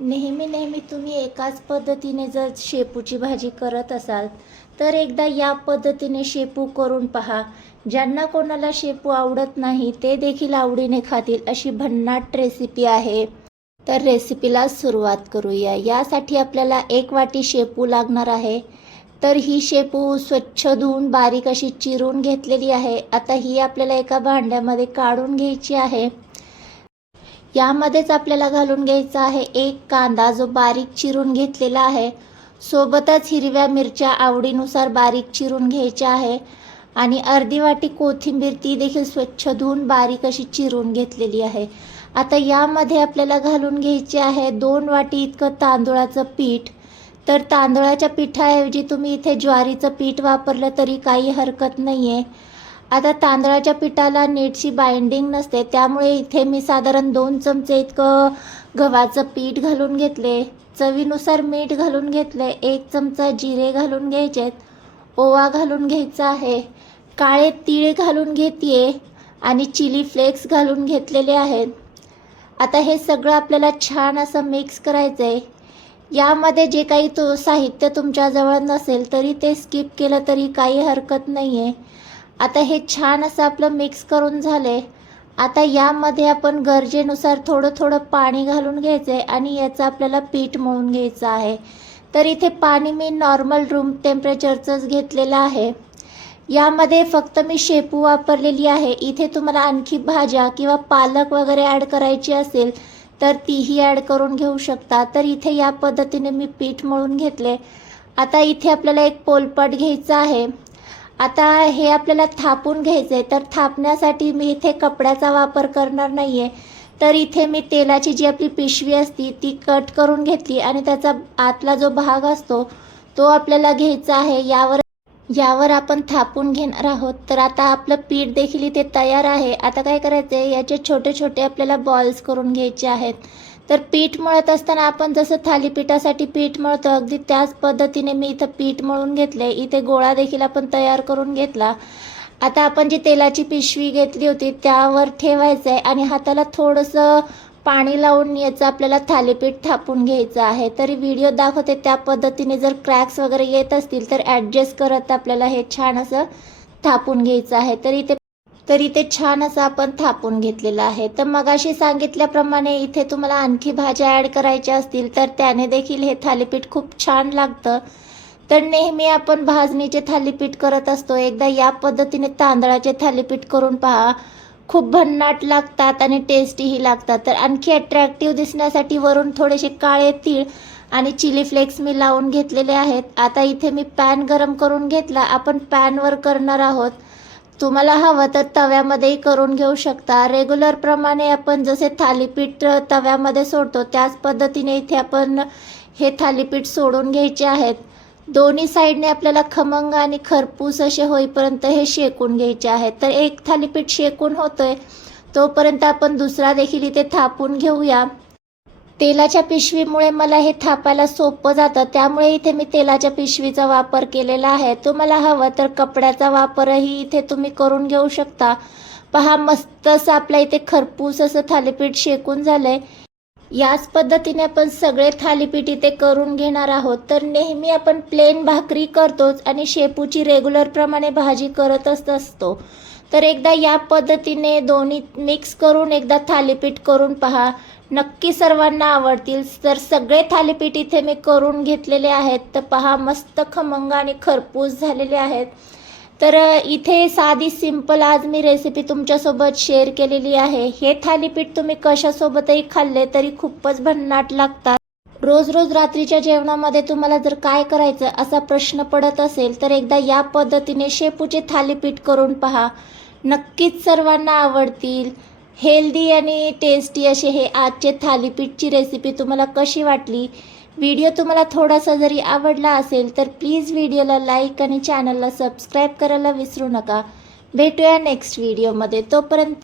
नेहमी नेहमी तुम्ही एकाच पद्धतीने जर शेपूची भाजी करत असाल तर एकदा या पद्धतीने शेपू करून पहा. ज्यांना कोणाला शेपू आवडत नाही ते देखील आवडीने खातील अशी भन्नाट रेसिपी आहे. तर रेसिपीला सुरुवात करूया. यासाठी आपल्याला एक वाटी शेपू लागणार आहे. तर ही शेपू स्वच्छ धुवून बारीक अशी चिरून घेतलेली आहे. आता ही आपल्याला एका भांड्यामध्ये काढून घ्यायची आहे. यामध्येच आपल्याला घालून घ्यायचा आहे एक कांदा जो बारीक चिरून घेतलेला आहे. सोबतच हिरव्या मिरच्या आवडीनुसार बारीक चिरून घ्यायच्या आहे. आणि अर्धी वाटी कोथिंबीर ती देखील स्वच्छ धुवून बारीक अशी चिरून घेतलेली आहे. आता यामध्ये आपल्याला घालून घ्यायचे आहे दोन वाटी इतकं तांदूळाचं पीठ. तर तांदळाच्या पिठाऐवजी तुम्ही इथे ज्वारीचं पीठ वापरलं तरी काही हरकत नाही आहे आता तांदळाच्या पिठाला नीटशी बाइंडिंग नसते त्यामुळे इथे मी साधारण दोन चमचे इतकं गव्हाचं पीठ घालून घेतले. चवीनुसार मीठ घालून घेतले एक चमचा जिरे घालून घ्यायचेत ओवा घालून घ्यायचा आहे काळे तिळे घालून घेते आणि चिली फ्लेक्स घालून घेतलेले आहेत. आता हे सगळं आपल्याला छान असं मिक्स करायचं आहे यामध्ये जे काही तो साहित्य तुमच्याजवळ नसेल तरी ते स्किप केलं तरी काही हरकत नाही आहे आता हे छान असं आपलं मिक्स करून झाले आता यामध्ये आपण गरजेनुसार थोडं थोडं पाणी घालून घ्यायचं आहे आणि याचं आपल्याला पीठ मळून घ्यायचं आहे. तर इथे पाणी मी नॉर्मल रूम टेम्परेचरचंच घेतलेलं आहे. यामध्ये फक्त मी शेपू वापरलेली आहे. इथे तुम्हाला आणखी भाज्या किंवा पालक वगैरे ॲड करायची असेल तर तीही ॲड करून घेऊ शकता. तर इथे या पद्धतीने मी पीठ मळून घेतले आता इथे आपल्याला एक पोलपट घ्यायचा आहे. आता हे आपल्याला थापून घ्यायचं आहे तर थापण्यासाठी मी इथे कपड्याचा वापर करणार नाही आहे तर इथे मी तेलाची जी आपली पिशवी असती ती कट करून घेतली आणि त्याचा आतला जो भाग असतो तो आपल्याला घ्यायचा आहे. यावर यावर आपण थापून घेणार आहोत. तर आता आपलं पीठ देखील इथे तयार आहे. आता काय करायचं आहे याचे छोटे छोटे आपल्याला बॉल्स करून घ्यायचे आहेत. तर पीठ मळत असताना आपण जसं थालीपीठासाठी पीठ मळतो अगदी त्याच पद्धतीने मी इथं पीठ मळून घेतले. इथे गोळा देखील आपण तयार करून घेतला. आता आपण जी तेलाची पिशवी घेतली होती त्यावर ठेवायचं आहे आणि हाताला थोडंसं पाणी लावून याचं आपल्याला थालीपीठ थापून घ्यायचं आहे. तरी व्हिडिओ दाखवते त्या पद्धतीने जर क्रॅक्स वगैरे येत असतील तर ॲडजस्ट करत आपल्याला हे छान असं थापून घ्यायचं आहे. तर इथे तर इथे छान असं आपण थापून घेतलेलं आहे. तर मगाशी सांगितल्याप्रमाणे इथे तुम्हाला आणखी भाज्या ॲड करायच्या असतील तर त्याने देखील हे थालीपीठ खूप छान लागतं. तर नेहमी आपण भाजणीचे थालीपीठ करत असतो. एकदा या पद्धतीने तांदळाचे थालीपीठ करून पहा. खूप भन्नाट लागतात आणि टेस्टीही लागतात. तर आणखी अट्रॅक्टिव्ह दिसण्यासाठी वरून थोडेसे काळे तीळ आणि चिली फ्लेक्स मी लावून घेतलेले आहेत. आता इथे मी पॅन गरम करून घेतला. आपण पॅनवर करणार आहोत. तुम्हाला हवं तर तव्यामध्येही करून घेऊ शकता. रेग्युलरप्रमाणे आपण जसे थालीपीठ तव्यामध्ये सोडतो त्याच पद्धतीने इथे आपण हे थालीपीठ सोडून घ्यायचे आहेत. दोन्ही साईडने आपल्याला खमंग आणि खरपूस असे होईपर्यंत हे शेकून घ्यायचे आहेत. तर एक थालीपीठ शेकून होतोय तोपर्यंत आपण दुसरा देखील इथे थापून घेऊया. तेलाच्या पिशवीमुळे मला हे थापायला सोपं जातं. त्यामुळे इथे मी तेलाच्या पिशवीचा वापर केलेला आहे. तुम्हाला हवं तर कपड्याचा वापरही इथे तुम्ही करून घेऊ शकता. पहा मस्त असं आपल्या इथे खरपूस असं थालीपीठ शेकून झालंय. याच पद्धतीने आपण सगळे थालीपीठ इथे करून घेणार आहोत. तर नेहमी आपण प्लेन भाकरी करतोच आणि शेपूची रेग्युलरप्रमाणे भाजी करतच असतो. तर एकदा या पद्धतीने दोन्ही मिक्स करून एकदा थालीपीठ करून पहा. नक्की सर्वांना आवडतील. तर सगळे थालीपीठ इथे मी करून घेतलेले आहेत. तर पहा मस्त खमंग आणि खरपूस झालेले आहेत. तर इथे साधी सिंपल आज मी रेसिपी तुमच्यासोबत शेअर केलेली आहे. हे थालीपीठ तुम्ही कशासोबतही खाल्ले तरी खूपच भन्नाट लागतात. रोज रोज रात्रीच्या जेवणामध्ये तुम्हाला जर काय करायचं असा प्रश्न पडत असेल तर एकदा या पद्धतीने शेपूचे थालीपीठ करून पहा. नक्कीच सर्वांना आवडतील. हेल्दी आणि टेस्टी असे हे आजचे थालीपीठची रेसिपी तुम्हाला कशी वाटली? व्हिडिओ तुम्हाला थोडासा जरी आवडला असेल तर प्लीज व्हिडिओला लाईक आणि चॅनलला सबस्क्राईब करायला विसरू नका. भेटूया नेक्स्ट व्हिडिओमध्ये तोपर्यंत